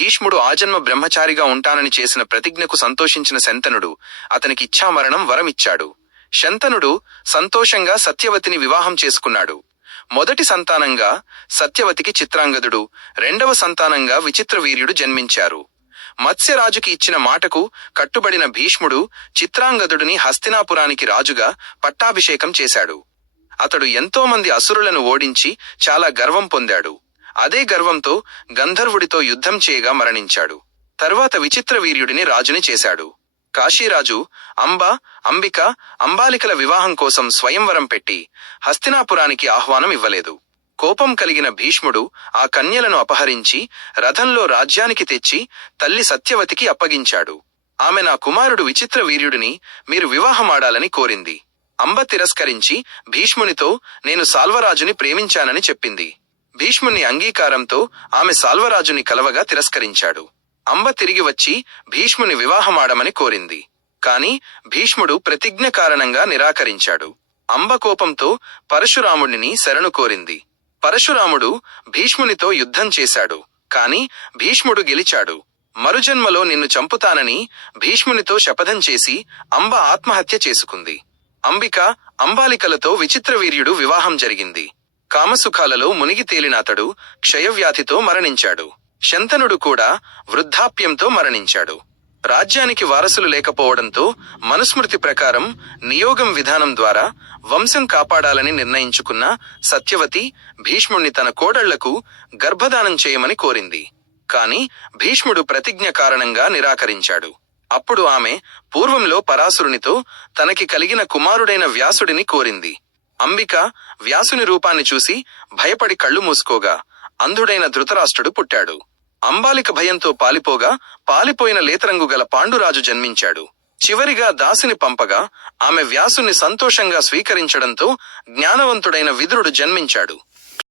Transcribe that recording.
భీష్ముడు ఆజన్మ బ్రహ్మచారిగా ఉంటానని చేసిన ప్రతిజ్ఞకు సంతోషించిన శంతనుడు అతనికి ఇచ్ఛామరణం వరమిచ్చాడు. శంతనుడు సంతోషంగా సత్యవతిని వివాహం చేసుకున్నాడు. మొదటి సంతానంగా సత్యవతికి చిత్రాంగదుడు రెండవ సంతానంగా విచిత్రవీర్యుడు జన్మించారు. మత్స్యరాజుకి ఇచ్చిన మాటకు కట్టుబడిన భీష్ముడు చిత్రాంగదుడిని హస్తినాపురానికి రాజుగా పట్టాభిషేకం చేశాడు. అతడు ఎంతోమంది అసురులను ఓడించి చాలా గర్వం పొందాడు. అదే గర్వంతో గంధర్వుడితో యుద్ధం చేయగా మరణించాడు. తర్వాత విచిత్రవీర్యుడిని రాజుని చేశాడు. కాశీరాజు అంబ అంబిక అంబాలికల వివాహం కోసం స్వయంవరం పెట్టి హస్తినాపురానికి ఆహ్వానం ఇవ్వలేదు. కోపం కలిగిన భీష్ముడు ఆ కన్యలను అపహరించి రథంలో రాజ్యానికి తెచ్చి తల్లి సత్యవతికి అప్పగించాడు. ఆమె నా కుమారుడు విచిత్ర వీర్యుడిని మీరు వివాహమాడాలని కోరింది. అంబ తిరస్కరించి భీష్మునితో నేను సాల్వరాజుని ప్రేమించానని చెప్పింది. భీష్ముని అంగీకారంతో ఆమె సాల్వరాజుని కలవగా తిరస్కరించాడు. అంబ తిరిగి వచ్చి భీష్ముని వివాహమాడమని కోరింది. కాని భీష్ముడు ప్రతిజ్ఞ కారణంగా నిరాకరించాడు. అంబ కోపంతో పరశురాముడిని శరణు కోరింది. పరశురాముడు భీష్మునితో యుద్ధం చేశాడు. కాని భీష్ముడు గెలిచాడు. మరుజన్మలో నిన్ను చంపుతానని భీష్మునితో శపథం చేసి అంబ ఆత్మహత్య చేసుకుంది. అంబిక అంబాలికలతో విచిత్రవీర్యుడు వివాహం జరిగింది. కామసుఖాలలో మునిగి తేలినతడు క్షయవ్యాధితో మరణించాడు. శంతనుడు కూడా వృద్ధాప్యంతో మరణించాడు. రాజ్యానికి వారసులు లేకపోవడంతో మనుస్మృతి ప్రకారం నియోగం విధానం ద్వారా వంశం కాపాడాలని నిర్ణయించుకున్న సత్యవతి భీష్ముణ్ణి తన కోడళ్ళకు గర్భదానం చేయమని కోరింది. కాని భీష్ముడు ప్రతిజ్ఞ కారణంగా నిరాకరించాడు. అప్పుడు ఆమె పూర్వంలో పరాశురునితో తనకి కలిగిన కుమారుడైన వ్యాసుడిని కోరింది. అంబిక వ్యాసుని రూపాన్ని చూసి భయపడి కళ్ళు మూసుకోగా. అంధుడైన ధృతరాష్ట్రుడు పుట్టాడు. అంబాలిక భయంతో పాలిపోగా పాలిపోయిన లేతరంగు గల పాండురాజు జన్మించాడు. చివరిగా దాసిని పంపగా ఆమె వ్యాసుని సంతోషంగా స్వీకరించడంతో జ్ఞానవంతుడైన విదురుడు జన్మించాడు.